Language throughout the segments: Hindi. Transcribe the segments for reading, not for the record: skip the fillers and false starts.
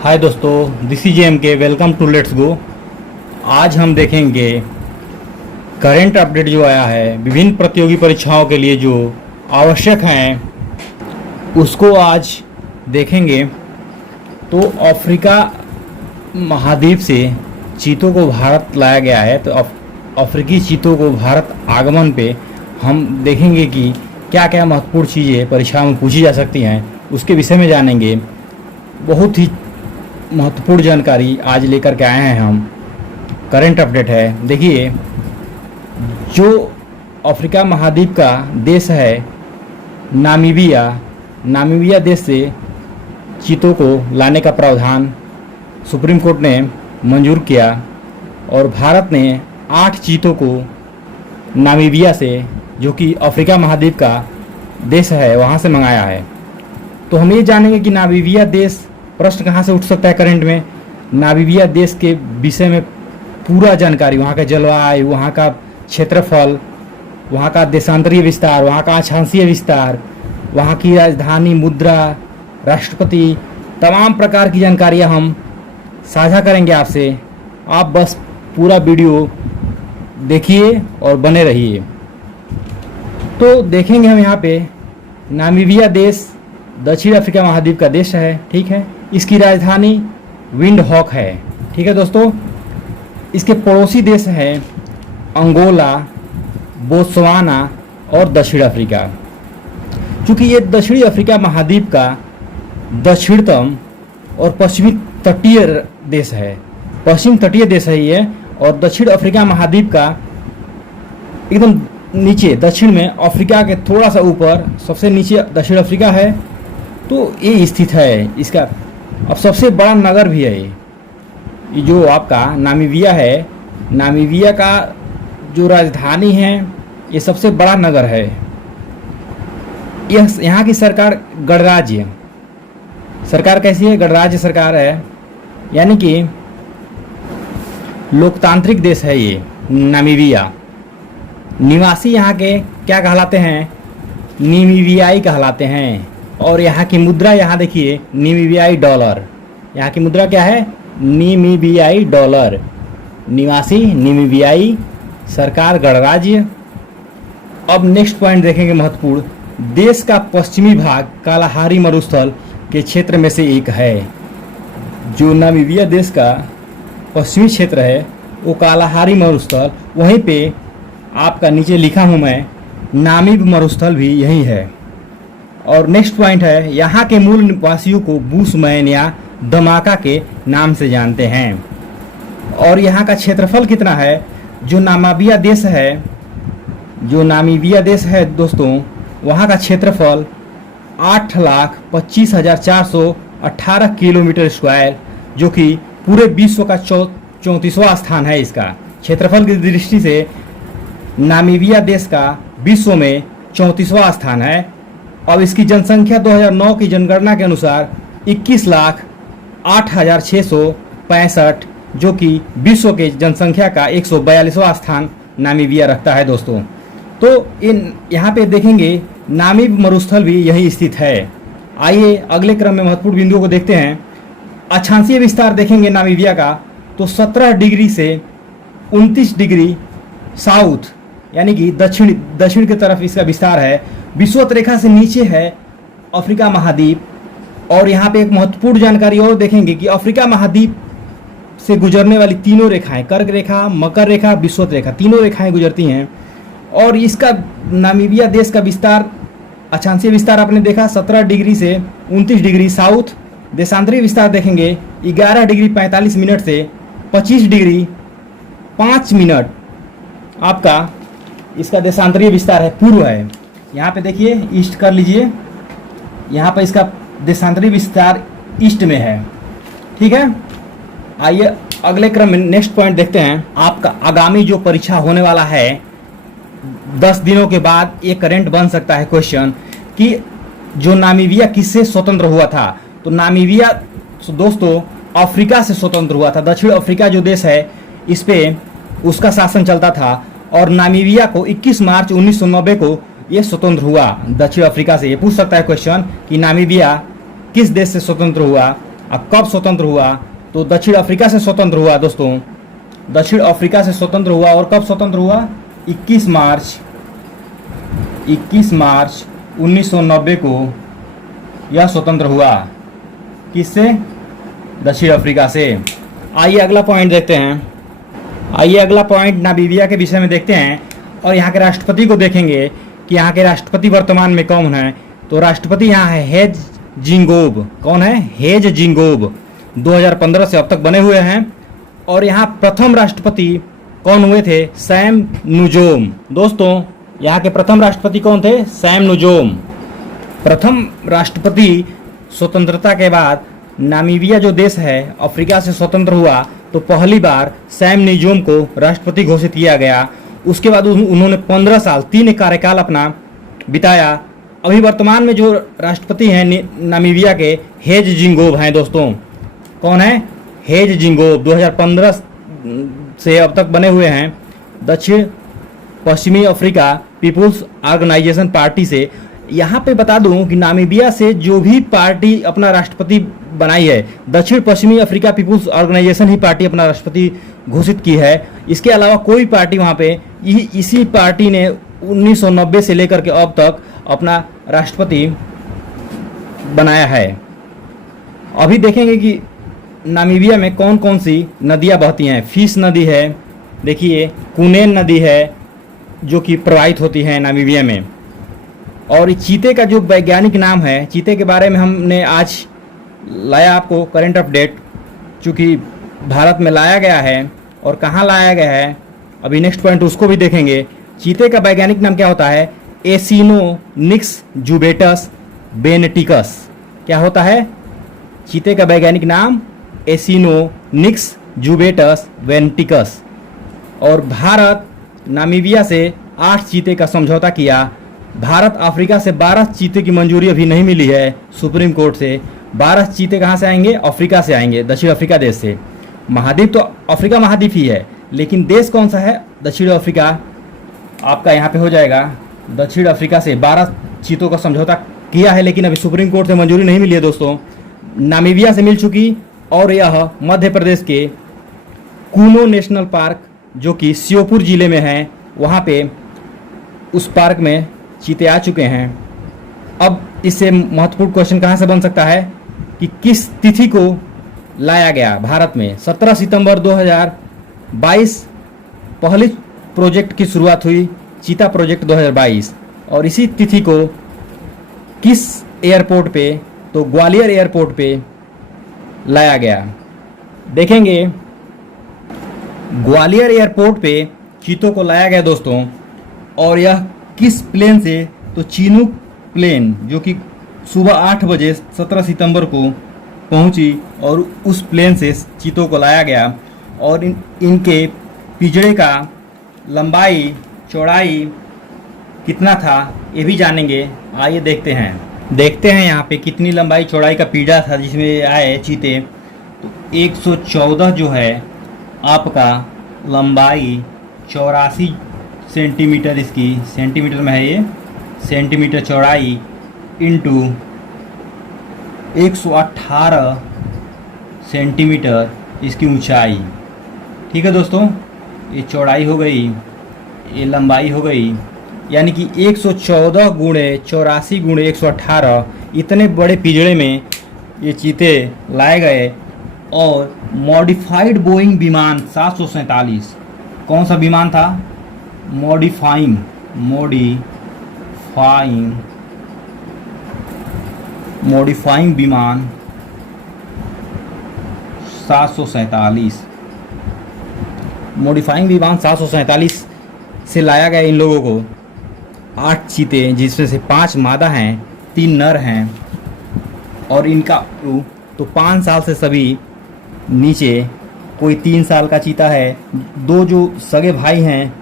हाय दोस्तों, this is M K. Welcome to let's go. आज हम देखेंगे करंट अपडेट जो आया है विभिन्न प्रतियोगी परीक्षाओं के लिए जो आवश्यक हैं उसको आज देखेंगे। तो अफ्रीका महाद्वीप से चीतों को भारत लाया गया है। तो अफ्रीकी चीतों को भारत आगमन पे हम देखेंगे कि क्या क्या महत्वपूर्ण चीज़ें परीक्षा में पूछी जा सकती हैं, उसके विषय में जानेंगे। बहुत ही महत्वपूर्ण जानकारी आज लेकर के आए हैं हम। करंट अपडेट है। देखिए, जो अफ्रीका महाद्वीप का देश है नामीबिया देश से चीतों को लाने का प्रावधान सुप्रीम कोर्ट ने मंजूर किया और भारत ने 8 चीतों को नामीबिया से, जो कि अफ्रीका महाद्वीप का देश है, वहाँ से मंगाया है। तो हम ये जानेंगे कि नामीबिया देश, प्रश्न कहाँ से उठ सकता है करंट में, नामीबिया देश के विषय में पूरा जानकारी, वहाँ का जलवायु, वहाँ का क्षेत्रफल, वहाँ का देशांतरीय विस्तार, वहाँ का अक्षांशीय विस्तार, वहाँ की राजधानी, मुद्रा, राष्ट्रपति, तमाम प्रकार की जानकारियाँ हम साझा करेंगे आपसे। आप बस पूरा वीडियो देखिए और बने रहिए। तो देखेंगे हम यहाँ पे नामीबिया देश दक्षिण अफ्रीका महाद्वीप का देश है, ठीक है। इसकी राजधानी विंडहॉक है, ठीक है दोस्तों। इसके पड़ोसी देश हैं अंगोला, बोत्सवाना और दक्षिण अफ्रीका। चूँकि ये दक्षिणी अफ्रीका महाद्वीप का दक्षिणतम और पश्चिमी तटीय देश है, पश्चिम तटीय देश है ये। और दक्षिण अफ्रीका महाद्वीप का एकदम नीचे दक्षिण में, अफ्रीका के थोड़ा सा ऊपर सबसे नीचे दक्षिण अफ्रीका है। तो ये स्थित है इसका। अब सबसे बड़ा नगर भी है ये जो आपका नामीबिया है, नामीबिया का जो राजधानी है, ये सबसे बड़ा नगर है। यहाँ की सरकार गणराज्य सरकार कैसी है? गणराज्य सरकार है, यानी कि लोकतांत्रिक देश है ये नामीबिया। निवासी यहाँ के क्या कहलाते हैं? नामीबियाई कहलाते हैं। और यहाँ की मुद्रा, यहाँ देखिए, नामीबियाई डॉलर। यहाँ की मुद्रा क्या है? नामीबियाई डॉलर। निवासी नामीबियाई, सरकार गणराज्य। अब नेक्स्ट पॉइंट देखेंगे महत्वपूर्ण। देश का पश्चिमी भाग कालाहारी मरुस्थल के क्षेत्र में से एक है। जो नामीबिया देश का पश्चिमी क्षेत्र है वो कालाहारी मरुस्थल, वहीं पे आपका नीचे लिखा हूँ मैं, नामीब मरुस्थल भी यही है। और नेक्स्ट पॉइंट है, यहाँ के मूल निवासियों को बुशमैन या दमाका के नाम से जानते हैं। और यहाँ का क्षेत्रफल कितना है? जो नामीबिया देश है दोस्तों, वहाँ का क्षेत्रफल 8,25,418 किलोमीटर स्क्वायर, जो कि पूरे विश्व का 34वां स्थान है। इसका क्षेत्रफल की दृष्टि से नामीबिया देश का विश्व में 34वां स्थान है। अब इसकी जनसंख्या 2009 की जनगणना के अनुसार 21,08,665, जो कि विश्व के जनसंख्या का 142वां स्थान नामीबिया रखता है दोस्तों। तो यहाँ पे देखेंगे नामीब मरुस्थल भी यही स्थित है। आइए अगले क्रम में महत्वपूर्ण बिंदुओं को देखते हैं। अक्षांशीय विस्तार देखेंगे नामीबिया का, तो 17 डिग्री से 29 डिग्री साउथ, यानी कि दक्षिण की तरफ इसका विस्तार है। विषुवत रेखा से नीचे है अफ्रीका महाद्वीप। और यहाँ पे एक महत्वपूर्ण जानकारी और देखेंगे कि अफ्रीका महाद्वीप से गुजरने वाली तीनों रेखाएं, कर्क रेखा, मकर रेखा, विषुवत रेखा, तीनों रेखाएं गुजरती हैं। और इसका नामीबिया देश का विस्तार, अक्षांशीय विस्तार आपने देखा 17 डिग्री से 29 डिग्री साउथ। देशांतरीय विस्तार देखेंगे 11 डिग्री 45 मिनट से 25 डिग्री 5 मिनट आपका इसका देशांतरीय विस्तार है, पूर्व है। यहाँ पे देखिए, ईस्ट कर लीजिए, यहाँ पर इसका देशांतरीय विस्तार ईस्ट में है, ठीक है। आइए अगले क्रम में नेक्स्ट पॉइंट देखते हैं। आपका आगामी जो परीक्षा होने वाला है 10 दिनों के बाद, ये करंट बन सकता है क्वेश्चन कि जो नामीबिया किससे स्वतंत्र हुआ था। तो नामीबिया दोस्तों अफ्रीका से स्वतंत्र हुआ था। दक्षिण अफ्रीका जो देश है, इस पे उसका शासन चलता था। और नामीबिया को 21 मार्च 1990 को ये स्वतंत्र हुआ दक्षिण अफ्रीका से। ये पूछ सकता है क्वेश्चन कि नामीबिया किस देश से स्वतंत्र हुआ। अब कब स्वतंत्र हुआ? तो दक्षिण अफ्रीका से स्वतंत्र हुआ दोस्तों, दक्षिण अफ्रीका से स्वतंत्र हुआ। और कब स्वतंत्र हुआ? 21 मार्च 1990 को यह स्वतंत्र हुआ। किससे? दक्षिण अफ्रीका से। आइए अगला पॉइंट देखते हैं। आइए अगला पॉइंट नामीबिया के विषय में देखते हैं और यहाँ के राष्ट्रपति को देखेंगे कि यहाँ के राष्ट्रपति वर्तमान में कौन है। तो राष्ट्रपति यहाँ है हेज जिंगोब। कौन है? हेज जिंगोब। 2015 से अब तक बने हुए हैं। और यहाँ प्रथम राष्ट्रपति कौन हुए थे? सैम नुजोम। दोस्तों यहाँ के प्रथम राष्ट्रपति कौन थे? सैम नुजोम। प्रथम राष्ट्रपति स्वतंत्रता के बाद नामीबिया जो देश है अफ्रीका से स्वतंत्र हुआ तो पहली बार सैम नुजोम को राष्ट्रपति घोषित किया गया। उसके बाद उन्होंने 15 साल 3 कार्यकाल अपना बिताया। अभी वर्तमान में जो राष्ट्रपति हैं नामीबिया के हेज जिंगोब हैं दोस्तों। कौन है? हेज जिंगोब। 2015 से अब तक बने हुए हैं। दक्षिण पश्चिमी अफ्रीका पीपुल्स ऑर्गेनाइजेशन पार्टी से। यहाँ पे बता दूं कि नामीबिया से जो भी पार्टी अपना राष्ट्रपति बनाई है, दक्षिण पश्चिमी अफ्रीका पीपुल्स ऑर्गेनाइजेशन ही पार्टी अपना राष्ट्रपति घोषित की है। इसके अलावा कोई पार्टी वहाँ पे इसी पार्टी ने 1990 से लेकर के अब तक अपना राष्ट्रपति बनाया है। अभी देखेंगे कि नामीबिया में कौन कौन सी नदियाँ बहती हैं। फिश नदी है, देखिए कुनेन नदी है जो कि प्रवाहित होती है नामीबिया में। और चीते का जो वैज्ञानिक नाम है, चीते के बारे में हमने आज लाया आपको करंट अपडेट, चूँकि भारत में लाया गया है और कहाँ लाया गया है अभी नेक्स्ट पॉइंट उसको भी देखेंगे। चीते का वैज्ञानिक नाम क्या होता है? Acinonyx jubatus venaticus. क्या होता है? चीते का वैज्ञानिक नाम एसिनोनिक्स जुबेटस वेंटिकस। और भारत नामीबिया से 8 चीते का समझौता किया। भारत अफ्रीका से 12 चीते की मंजूरी अभी नहीं मिली है सुप्रीम कोर्ट से। 12 चीते कहाँ से आएंगे? अफ्रीका से आएंगे, दक्षिण अफ्रीका देश से। महाद्वीप तो अफ्रीका महाद्वीप ही है, लेकिन देश कौन सा है? दक्षिण अफ्रीका। आपका यहाँ पे हो जाएगा दक्षिण अफ्रीका से 12 चीतों का समझौता किया है, लेकिन अभी सुप्रीम कोर्ट से मंजूरी नहीं मिली है दोस्तों। नामीबिया से मिल चुकी। और यह मध्य प्रदेश के कूनो नेशनल पार्क जो कि श्योपुर जिले में है, वहाँ पे उस पार्क में चीते आ चुके हैं। अब इससे महत्वपूर्ण क्वेश्चन कहाँ से बन सकता है कि किस तिथि को लाया गया भारत में? 17 सितंबर 2022 पहली प्रोजेक्ट की शुरुआत हुई, चीता प्रोजेक्ट 2022। और इसी तिथि को किस एयरपोर्ट पे? तो ग्वालियर एयरपोर्ट पे लाया गया। देखेंगे ग्वालियर एयरपोर्ट पे चीतों को लाया गया दोस्तों। और यह किस प्लेन से? तो चिनूक प्लेन जो कि सुबह 8 बजे 17 सितंबर को पहुंची और उस प्लेन से चीतों को लाया गया। और इनके पिंजरे का लंबाई चौड़ाई कितना था ये भी जानेंगे। आइए देखते हैं यहाँ पे कितनी लंबाई चौड़ाई का पिंजरा था जिसमें आए चीते। तो 114 जो है आपका लंबाई 84 सेंटीमीटर, इसकी सेंटीमीटर में है ये, सेंटीमीटर चौड़ाई इंटू 118 सेंटीमीटर इसकी ऊंचाई। ठीक है दोस्तों, ये चौड़ाई हो गई, ये लंबाई हो गई, यानी कि 114 गुणे 84 गुणे 118 इतने बड़े पिंजरे में ये चीते लाए गए। और मॉडिफाइड बोइंग विमान 747, कौन सा विमान था? मॉडिफाइंग विमान 747, मॉडिफाइंग विमान 747 से लाया गया इन लोगों को। 8 चीते जिसमें से 5 मादा हैं, 3 नर हैं। और इनका तो 5 साल से सभी नीचे, कोई 3 साल का चीता है, 2 जो सगे भाई हैं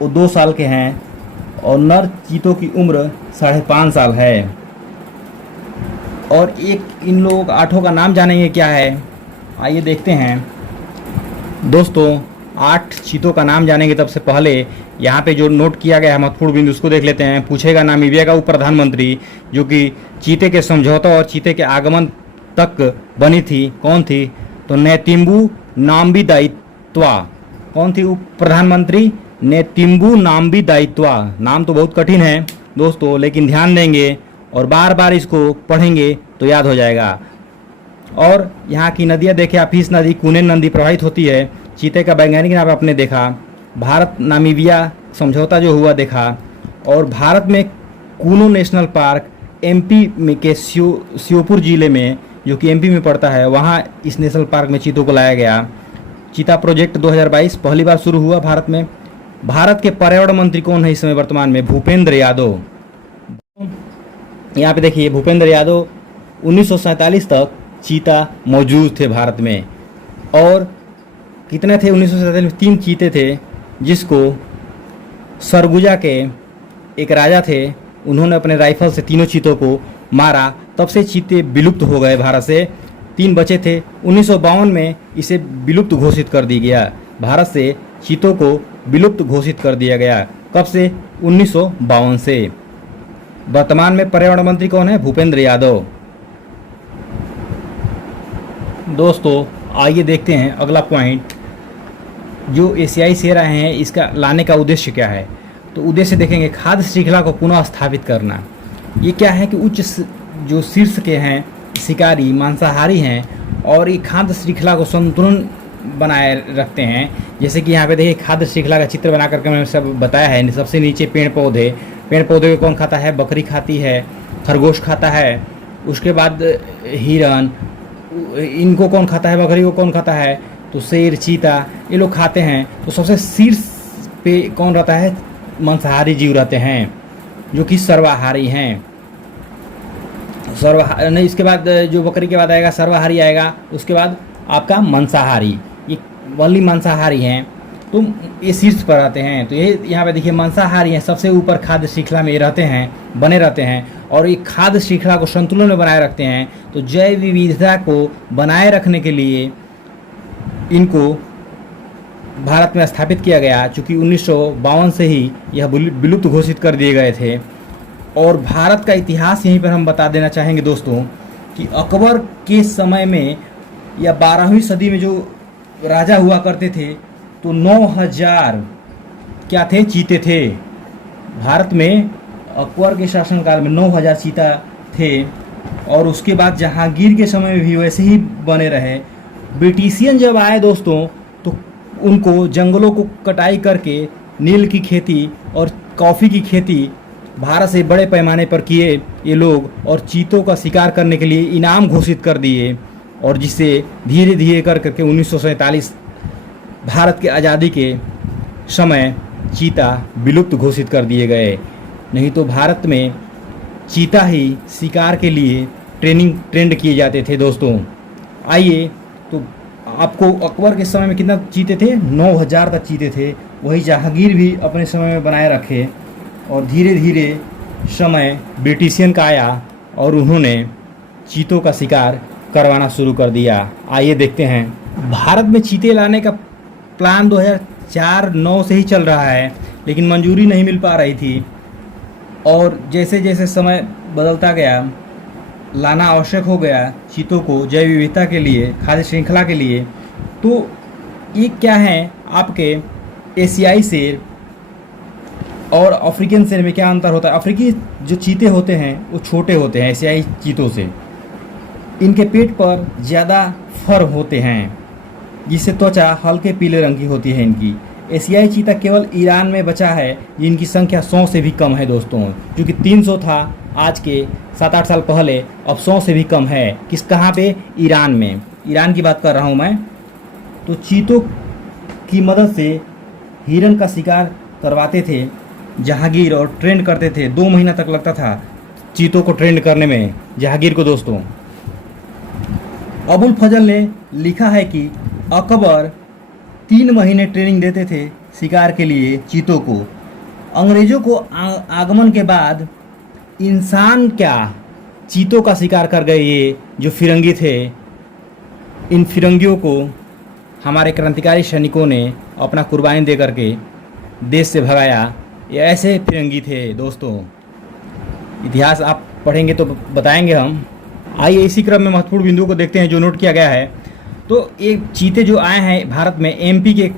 वो 2 साल के हैं। और नर चीतों की उम्र 5.5 साल है। और एक इन लोगों का 8 का नाम जानेंगे क्या है, आइए देखते हैं दोस्तों। 8 चीतों का नाम जानेंगे तब से पहले यहाँ पे जो नोट किया गया है महत्वपूर्ण बिंदु उसको देख लेते हैं। पूछेगा नामीबिया का उप प्रधानमंत्री जो कि चीते के समझौता और चीते के आगमन तक बनी थी। कौन थी? तो नेतिम्बू नाम्बी दायित्वा। कौन थी उप प्रधानमंत्री? नेतिम्बू नाम्बी दायित्वा। नाम तो बहुत कठिन है दोस्तों, लेकिन ध्यान देंगे और बार बार इसको पढ़ेंगे तो याद हो जाएगा। और यहाँ की नदियाँ देखें, अफीस नदी, कुनेन नदी प्रवाहित होती है। चीते का वैज्ञानिक नाम आपने देखा। भारत नामीबिया समझौता जो हुआ देखा। और भारत में कूनो नेशनल पार्क एमपी में के श्योपुर जिले में, जो कि एमपी में पड़ता है, वहाँ इस नेशनल पार्क में चीतों को लाया गया। चीता प्रोजेक्ट 2022 पहली बार शुरू हुआ भारत में। भारत के पर्यावरण मंत्री कौन है इस समय वर्तमान में? भूपेंद्र यादव। यहाँ पे देखिए, भूपेंद्र यादव 1947 तक चीता मौजूद थे भारत में। और कितने थे 1947 में? 3 चीते थे, जिसको सरगुजा के एक राजा थे, उन्होंने अपने राइफल से तीनों चीतों को मारा। तब से चीते विलुप्त हो गए भारत से। 3 बचे थे। 1952 में इसे विलुप्त घोषित कर दिया गया। भारत से चीतों को विलुप्त घोषित कर दिया गया। कब से? 1952 से। वर्तमान में पर्यावरण मंत्री कौन है? भूपेंद्र यादव। दोस्तों आइए देखते हैं अगला पॉइंट। जो एशियाई शेर आए हैं, इसका लाने का उद्देश्य क्या है? तो उद्देश्य देखेंगे, खाद्य श्रृंखला को पुनः स्थापित करना। ये क्या है कि उच्च जो शीर्ष के हैं शिकारी मांसाहारी हैं, और ये खाद्य श्रृंखला को संतुलन बनाए रखते हैं। जैसे कि यहाँ पे देखिए, खाद्य श्रृंखला का चित्र बना करके मैंने सब बताया है। सबसे नीचे पेड़ पौधे को कौन खाता है? बकरी खाती है, खरगोश खाता है। उसके बाद हिरन, इनको कौन खाता है? बकरी को कौन खाता है? तो शेर, चीता, ये लोग खाते हैं। तो सबसे शीर्ष पे कौन रहता है? मांसाहारी जीव रहते हैं, जो कि सर्वाहारी हैं। नहीं, इसके बाद जो बकरी के बाद आएगा सर्वाहारी आएगा, उसके बाद आपका मांसाहारी। ये वनली मांसाहारी हैं, तो ये शीर्ष पर रहते हैं। तो ये यहाँ पे देखिए, मांसाहारी हैं, सबसे ऊपर खाद्य श्रृंखला में रहते हैं, बने रहते हैं। और ये खाद्य श्रृंखला को संतुलन में बनाए रखते हैं। तो जैव विविधता को बनाए रखने के लिए इनको भारत में स्थापित किया गया, चूँकि 1952 से ही यह विलुप्त घोषित कर दिए गए थे। और भारत का इतिहास यहीं पर हम बता देना चाहेंगे दोस्तों, कि अकबर के समय में या 12वीं सदी में जो राजा हुआ करते थे, तो 9000 क्या थे? चीते थे। भारत में अकबर के शासनकाल में 9000 चीता थे। और उसके बाद जहांगीर के समय में भी वैसे ही बने रहे। ब्रिटिशियन जब आए दोस्तों, तो उनको जंगलों को कटाई करके नील की खेती और कॉफ़ी की खेती भारत से बड़े पैमाने पर किए ये लोग, और चीतों का शिकार करने के लिए इनाम घोषित कर दिए। और जिससे धीरे धीरे कर करके 1947 भारत के आज़ादी के समय चीता विलुप्त घोषित कर दिए गए। नहीं तो भारत में चीता ही शिकार के लिए ट्रेंड किए जाते थे दोस्तों। आइए, तो आपको अकबर के समय में कितना चीते थे? 9000 तक चीते थे। वही जहांगीर भी अपने समय में बनाए रखे। और धीरे धीरे समय ब्रिटिशियन का आया और उन्होंने चीतों का शिकार करवाना शुरू कर दिया। आइए देखते हैं। भारत में चीते लाने का प्लान 2004-09 से ही चल रहा है, लेकिन मंजूरी नहीं मिल पा रही थी। और जैसे जैसे समय बदलता गया, लाना आवश्यक हो गया चीतों को जैव विविधता के लिए, खाद्य श्रृंखला के लिए। तो ये क्या है, आपके एशियाई शेर और अफ्रीकन शेर में क्या अंतर होता है? अफ्रीकी जो चीते होते हैं वो छोटे होते हैं एशियाई चीतों से। इनके पेट पर ज़्यादा फर होते हैं, जिससे त्वचा हल्के पीले रंग की होती है इनकी। एशियाई चीता केवल ईरान में बचा है, जिनकी संख्या 100 से भी कम है दोस्तों। जो कि 300 था आज के 7-8 साल पहले, अब 100 से भी कम है। कहाँ पे? ईरान में। ईरान की बात कर रहा हूँ मैं। तो चीतों की मदद से हिरन का शिकार करवाते थे जहांगीर, और ट्रेंड करते थे। 2 महीना तक लगता था चीतों को ट्रेंड करने में जहांगीर को दोस्तों। अबुल फजल ने लिखा है कि अकबर 3 महीने ट्रेनिंग देते थे शिकार के लिए चीतों को। अंग्रेज़ों को आगमन के बाद इंसान क्या चीतों का शिकार कर गए। ये जो फिरंगी थे, इन फिरंगियों को हमारे क्रांतिकारी सैनिकों ने अपना कुर्बानी दे करके देश से भगाया। ये ऐसे फिरंगी थे दोस्तों। इतिहास आप पढ़ेंगे तो बताएंगे हम। आइए इसी क्रम में महत्वपूर्ण बिंदु को देखते हैं जो नोट किया गया है। तो ये चीते जो आए हैं भारत में एमपी के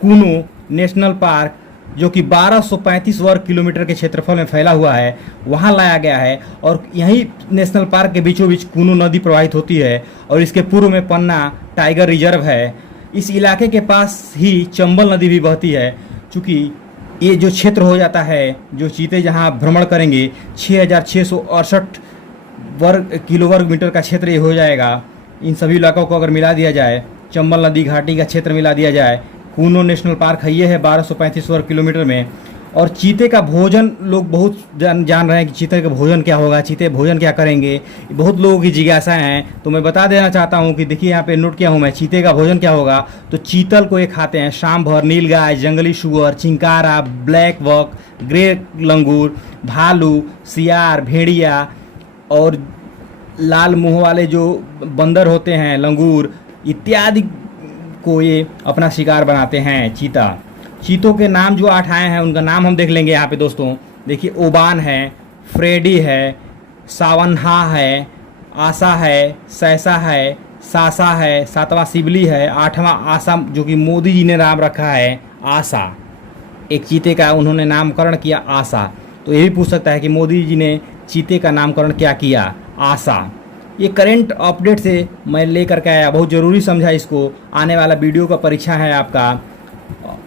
कूनो नेशनल पार्क, जो कि 1235 वर्ग किलोमीटर के क्षेत्रफल में फैला हुआ है, वहाँ लाया गया है। और यही नेशनल पार्क के बीचों बीच कूनो नदी प्रवाहित होती है और इसके पूर्व में पन्ना टाइगर रिजर्व है। इस इलाके के पास ही चंबल नदी भी बहती है। चूँकि ये जो क्षेत्र हो जाता है, जो चीते जहाँ भ्रमण करेंगे, 6668 किलो वर्ग मीटर का क्षेत्र ये हो जाएगा। इन सभी इलाकों को अगर मिला दिया जाए, चंबल नदी घाटी का क्षेत्र मिला दिया जाए, कूनो नेशनल पार्क है ये है 1235 वर्ग किलोमीटर में। और चीते का भोजन लोग बहुत जान रहे हैं कि चीते का भोजन क्या होगा, चीते भोजन क्या करेंगे, बहुत लोगों की जिज्ञासा है। तो मैं बता देना चाहता हूं कि देखिए यहाँ पे नोट किया हूं मैं, चीते का भोजन क्या होगा। तो चीतल को ये खाते हैं शाम भर, नीलगाय, जंगली शुअर, चिंकारा, ब्लैक बक, ग्रे लंगूर, भालू, सियार, भेड़िया और लाल मुंह वाले जो बंदर होते हैं, लंगूर इत्यादि को ये अपना शिकार बनाते हैं चीता। चीतों के नाम जो 8 आए हैं उनका नाम हम देख लेंगे यहाँ पे दोस्तों। देखिए ओबान है, फ्रेडी है, सावनहा है, आशा है, सैसा है, सासा है, 7वां सिबली है, 8वां आशा, जो कि मोदी जी ने नाम रखा है आशा। एक चीते का उन्होंने नामकरण किया आशा। तो ये भी पूछ सकता है कि मोदी जी ने चीते का नामकरण क्या किया, आशा। ये करंट अपडेट से मैं लेकर के आया, बहुत ज़रूरी समझा इसको। आने वाला वीडियो का परीक्षा है आपका,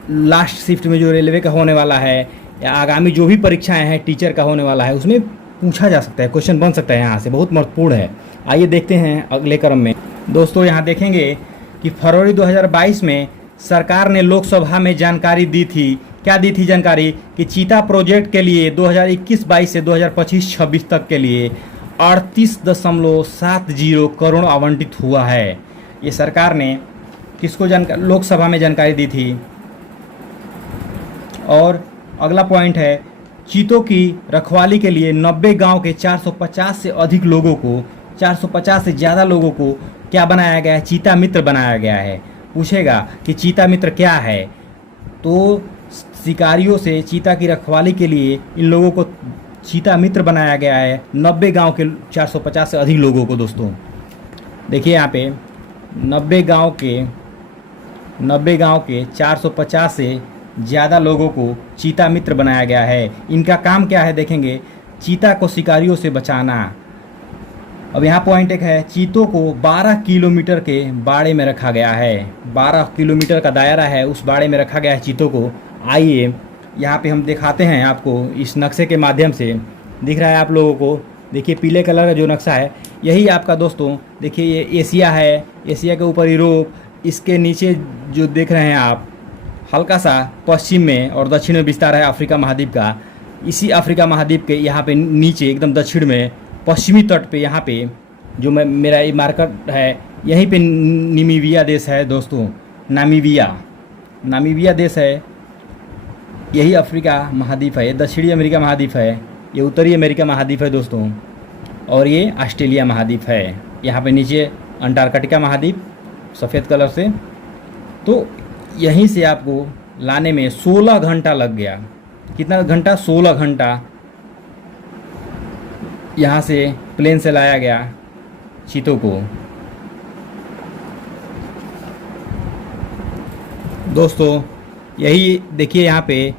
लास्ट शिफ्ट में जो रेलवे का होने वाला है या आगामी जो भी परीक्षाएं हैं टीचर का होने वाला है, उसमें पूछा जा सकता है, क्वेश्चन बन सकता है यहाँ से, बहुत महत्वपूर्ण है। आइए देखते हैं अगले क्रम में दोस्तों। यहाँ देखेंगे कि फरवरी 2022 में सरकार ने लोकसभा में जानकारी दी थी। क्या दी थी जानकारी? कि चीता प्रोजेक्ट के लिए 2021-22 से 2025-26 तक के लिए 38.70 करोड़ आवंटित हुआ है। ये सरकार ने किसको लोकसभा में जानकारी दी थी। और अगला पॉइंट है, चीतों की रखवाली के लिए 90 गांव के 450 से अधिक लोगों को, 450 से ज़्यादा लोगों को क्या बनाया गया है? चीता मित्र बनाया गया है। पूछेगा कि चीता मित्र क्या है, तो शिकारियों से चीता की रखवाली के लिए इन लोगों को चीता मित्र बनाया गया है, 90 गांव के 450 से अधिक लोगों को। दोस्तों देखिए यहाँ पे 90 गांव के 450 से ज़्यादा लोगों को चीता मित्र बनाया गया है। इनका काम क्या है देखेंगे, चीता को शिकारियों से बचाना। अब यहाँ पॉइंट एक है, चीतों को 12 किलोमीटर के बाड़े में रखा गया है। 12 किलोमीटर का दायरा है, उस बाड़े में रखा गया है चीतों को। आइए यहाँ पे हम दिखाते हैं आपको, इस नक्शे के माध्यम से दिख रहा है आप लोगों को। देखिए पीले कलर का जो नक्शा है यही आपका दोस्तों, देखिए ये एशिया है, एशिया के ऊपर यूरोप, इसके नीचे जो देख रहे हैं आप हल्का सा पश्चिम में और दक्षिण में विस्तार है अफ्रीका महाद्वीप का। इसी अफ्रीका महाद्वीप के यहाँ पे नीचे एकदम दक्षिण में पश्चिमी तट पे, यहाँ पे जो मेरा ये मार्कर है, यहीं पे नामीबिया देश है दोस्तों। नामीबिया देश है, यही अफ्रीका महाद्वीप है। ये दक्षिणी अमेरिका महाद्वीप है, ये उत्तरी अमेरिका महाद्वीप है दोस्तों, और ये ऑस्ट्रेलिया महाद्वीप है। यहाँ पे नीचे अंटार्कटिका महाद्वीप सफ़ेद कलर से। तो यहीं से आपको लाने में 16 घंटा लग गया। कितना घंटा? 16 घंटा यहाँ से प्लेन से लाया गया चीतों को। दोस्तों यही देखिए यहाँ पे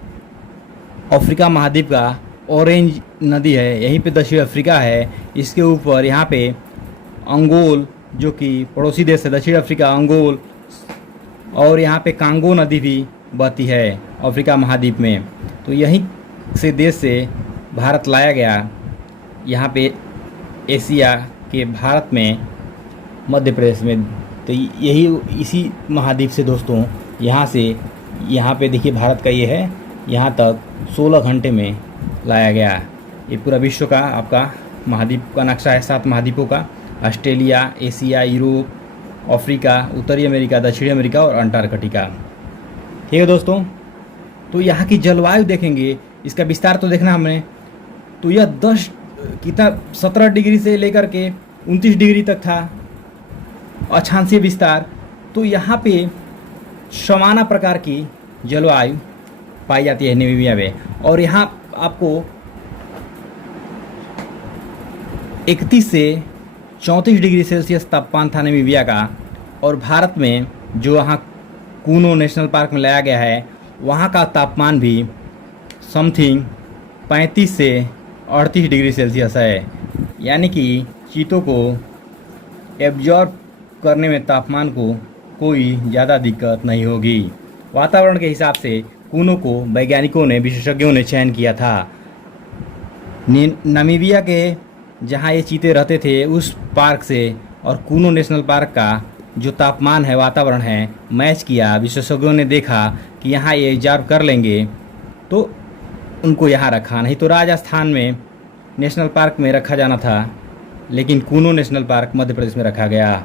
अफ्रीका महाद्वीप का ऑरेंज नदी है, यहीं पे दक्षिण अफ्रीका है। इसके ऊपर यहाँ पे अंगोल, जो कि पड़ोसी देश है दक्षिण अफ्रीका, अंगोल, और यहाँ पे कांगो नदी भी बहती है अफ्रीका महाद्वीप में। तो यहीं से देश से भारत लाया गया, यहाँ पे एशिया के भारत में, मध्य प्रदेश में। तो यही इसी महाद्वीप से दोस्तों यहाँ पे देखिए भारत का ये है, यहाँ तक 16 घंटे में लाया गया। ये पूरा विश्व का आपका महाद्वीप का नक्शा है, 7 महाद्वीपों का, ऑस्ट्रेलिया, एशिया, यूरोप, अफ्रीका, उत्तरी अमेरिका, दक्षिणी अमेरिका और अंटार्कटिका। ठीक है दोस्तों, तो यहाँ की जलवायु देखेंगे, इसका विस्तार तो देखना हमने। तो यह 17 डिग्री से लेकर के 29 डिग्री तक था अक्षांशीय विस्तार। तो यहाँ पे समाना प्रकार की जलवायु पाई जाती है नामीबिया में। और यहाँ आपको 31 से 34 डिग्री सेल्सियस तापमान था नामीबिया का। और भारत में जो वहाँ कूनो नेशनल पार्क में लाया गया है, वहाँ का तापमान भी समथिंग 35 से 38 डिग्री सेल्सियस है। यानी कि चीतों को एब्जॉर्ब करने में तापमान को कोई ज़्यादा दिक्कत नहीं होगी। वातावरण के हिसाब से कूनो को वैज्ञानिकों ने, विशेषज्ञों ने चयन किया था। नामीबिया के जहाँ ये चीते रहते थे उस पार्क से और कूनो नेशनल पार्क का जो तापमान है, वातावरण है, मैच किया। विशेषज्ञों ने देखा कि यहाँ ये एब्जॉर्ब कर लेंगे तो उनको यहाँ रखा, नहीं तो राजस्थान में नेशनल पार्क में रखा जाना था, लेकिन कूनो नेशनल पार्क मध्य प्रदेश में रखा गया।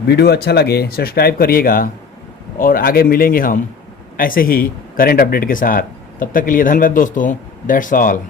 वीडियो अच्छा लगे सब्सक्राइब करिएगा और आगे मिलेंगे हम ऐसे ही करेंट अपडेट के साथ। तब तक के लिए धन्यवाद दोस्तों। That's all.